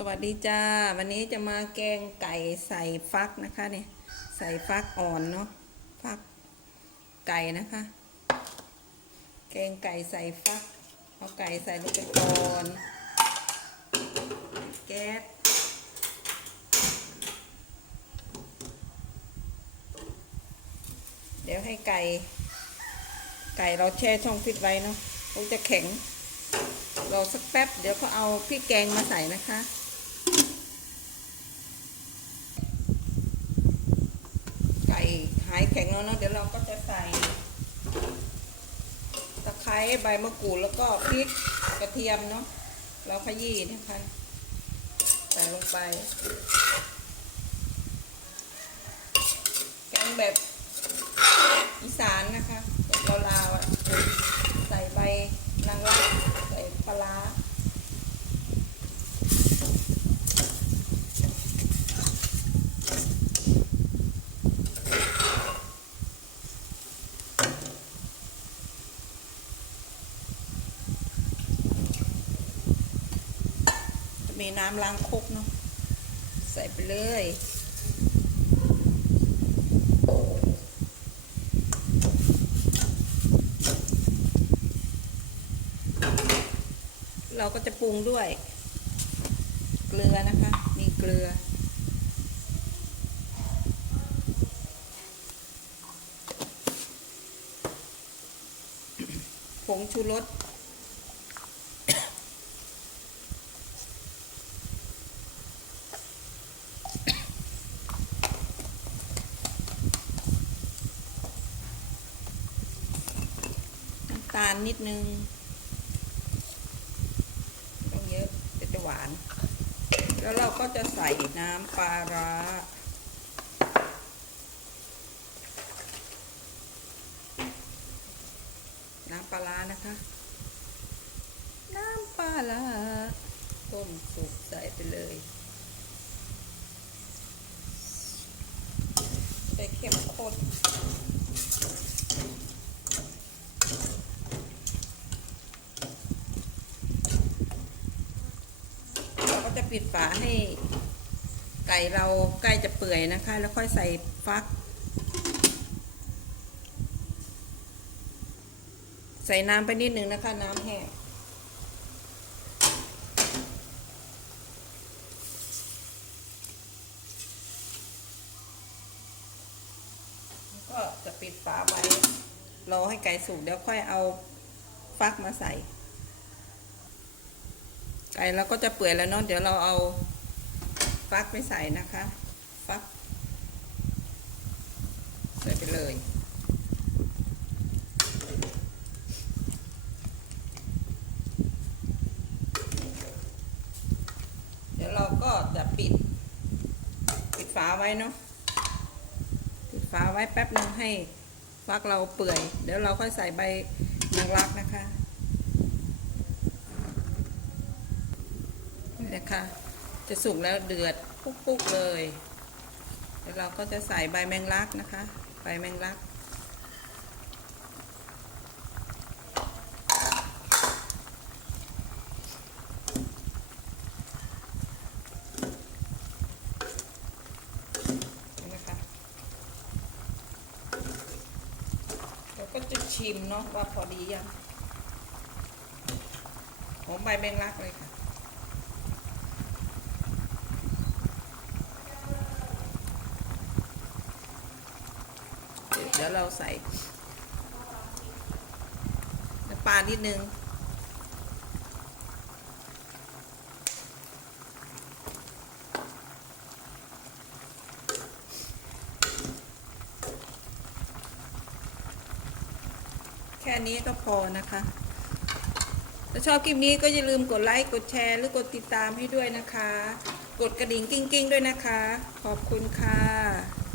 สวัสดีจ้า วันนี้จะมาแกงไก่ใส่ฟักนะคะเนี่ยใส่ฟักอ่อนเนาะฟักไก่นะคะ แกงไก่ใส่ฟัก เอาไก่ใส่ลงไปก่อนแก๊สเดี๋ยวให้ไก่ ไก่เราแช่ช่องฟิตไว้เนาะเขาจะแข็งเราสักแป๊บ เดี๋ยวก็เอาพริกแกงมาใส่นะคะ ไก่ หายแข็งแล้วเนาะเดี๋ยวเราก็จะใส่ตะไคร้ใบมะกรูดแล้วก็พริกกระเทียมเนาะเราขยี้นะคะใส่ลงไปแกงแบบอีสานนะคะแบบลาวๆอะ ใส่ใบนางรักใส่ปลาร้าจะ มีน้ำล้างครกเนาะใส่ไปเลยเราก็จะปรุงด้วย เกลือนะคะ มีเกลือ ผงชูรสำตาลนิดนึงต้องเยอะจะหวาน แล้วเราก็จะใส่น้ำปลาร้าน้ำปลาร้านะคะ น้ำปลาร้าต้มสุกใส่ไปเลยใส่เข้มข้น เราก็จะ ปิดฝาให้ไก่เราใกล้จะเปื่อยนะคะ แล้วค่อยใส่ฟัก ใส่น้ำไปนิดนึงนะคะ น้ำแห้งก็จะปิดฝาไว้รอให้ไก่สุกเดี๋ยวค่อยเอาฟักมาใส่ ไก่เราก็จะเปื่อยแล้วเนาะเดี๋ยวเราเอาฟักไปใส่นะคะฟักใส่ไปเลยเดี๋ยวเราก็จะปิด ปิดฝาไว้เนาะปิดฝาไว้แป๊บนึงให้ฟักเราเปื่อย เดี๋ยวเราค่อยใส่ใบนางรักนะคะ นะคะ จะสุกแล้วเดือดปุ๊กๆเลยเดี๋ยวเราก็จะใส่ใบแมงลักนะคะ ใบแมงลัก นะคะเดี๋ยวก็จะชิมเนาะว่าพอดียังหอมใบแมงลักเลยค่ะ เดี๋ยวเราใส่น้ำปลานิดนึง แค่นี้ก็พอนะคะ ถ้าชอบคลิปนี้ก็อย่าลืมกดไลค์ กดแชร์ หรือกดติดตามให้ด้วยนะคะ กดกระดิ่งกิ้งๆ ด้วยนะคะ ขอบคุณค่ะ